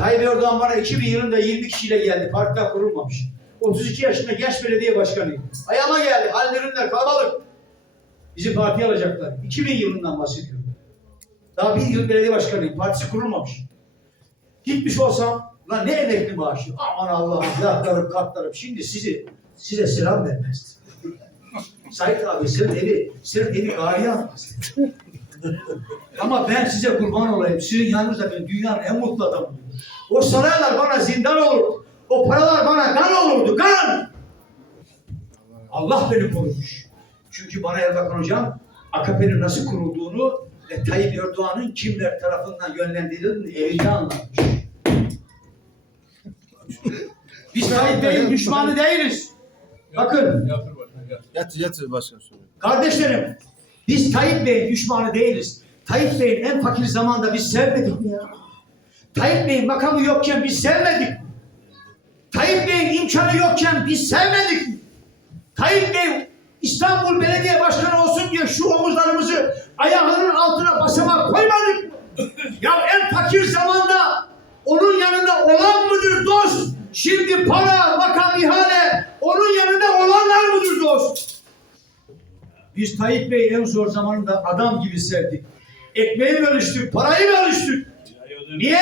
Tayyip Erdoğan bana 2000 yılında 20 kişiyle geldi. Partiler kurulmamış. 32 yaşında genç belediye başkanıyım. Ayağıma geldi. Hallerimler kalabalık. Bizi partiye alacaklar. 2000 yılından bahsediyorum. Daha bir yıl belediye başkanıyım. Partisi kurulmamış. Gitmiş olsam lan ne emekli maaşı? Aman Allah'ım yatlarım katlarım. Şimdi sizi size selam vermezdi. Sait abi senin evi, senin evi almaz. Ama ben size kurban olayım. Sizin yanınızda ben dünyanın en mutlu adamıyım. O saraylar bana zindan olur. O paralar bana kan olurdu. Kan! Allah beni korumuş. Çünkü bana Erbakan Hocam AKP'nin nasıl kurulduğunu ve Tayyip Erdoğan'ın kimler tarafından yönlendirildiğini evinde anlatmış. Biz Tayyip Bey'in düşmanı değiliz. Bakın Yatır yatır. Yatır soruyor. Kardeşlerim, biz Tayyip Bey'in düşmanı değiliz. Tayyip Bey'in en fakir zamanda biz sevmedik mi ya? Tayyip Bey'in makamı yokken biz sevmedik mi? Tayyip Bey'in imkanı yokken biz sevmedik mi? Tayyip Bey İstanbul Belediye Başkanı olsun diye şu omuzlarımızı ayağının altına basamak koymadık? Ya en fakir zamanda onun yanında olan mıdır dost? Şimdi para, makam, ihale onun yanında olanlar mıdır dost? Biz Tayyip Bey'i en zor zamanında adam gibi sevdik. Ekmeği bölüştük, parayı bölüştük. Niye?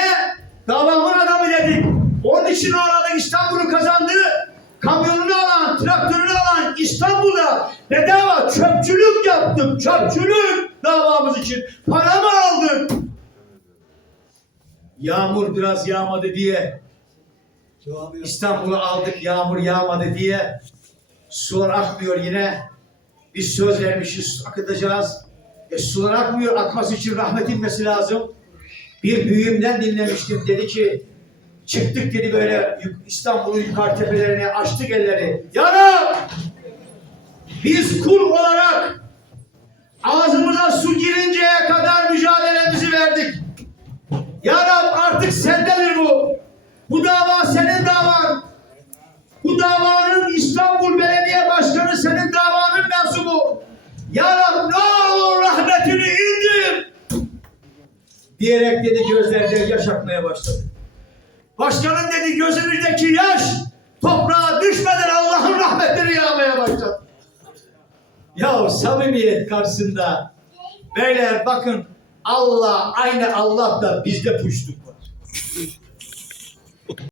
Davamın adamı dedik. Onun için ağladık İstanbul'u kazandı. Kamyonunu alan, traktörünü alan İstanbul'da bedava çöpçülük yaptık. Çöpçülük davamız için. Para mı aldık? Yağmur biraz yağmadı diye İstanbul'u aldık yağmur yağmadı diye sular akmıyor yine. Biz söz vermişiz akıtacağız. E, sular akmıyor akması için rahmet inmesi lazım. Bir büyüğümden dinlemiştim dedi ki çıktık dedi böyle İstanbul'un yukarı tepelerine açtık elleri. Ya Rab! Biz kul olarak ağzımıza su girinceye kadar mücadelemizi verdik. Ya artık sendedir bu. Bu dava senin davan. Bu davanın İstanbul Belediye Başkanı senin davanın mensubu. Ya Rab Diyerek dedi gözlerde yaş akmaya başladı. Başkanın dedi gözünüzdeki yaş toprağa düşmeden Allah'ın rahmetleri yağmaya başladı. Ya samimiyet karşısında beyler bakın Allah aynı Allah da bizde puşluk var.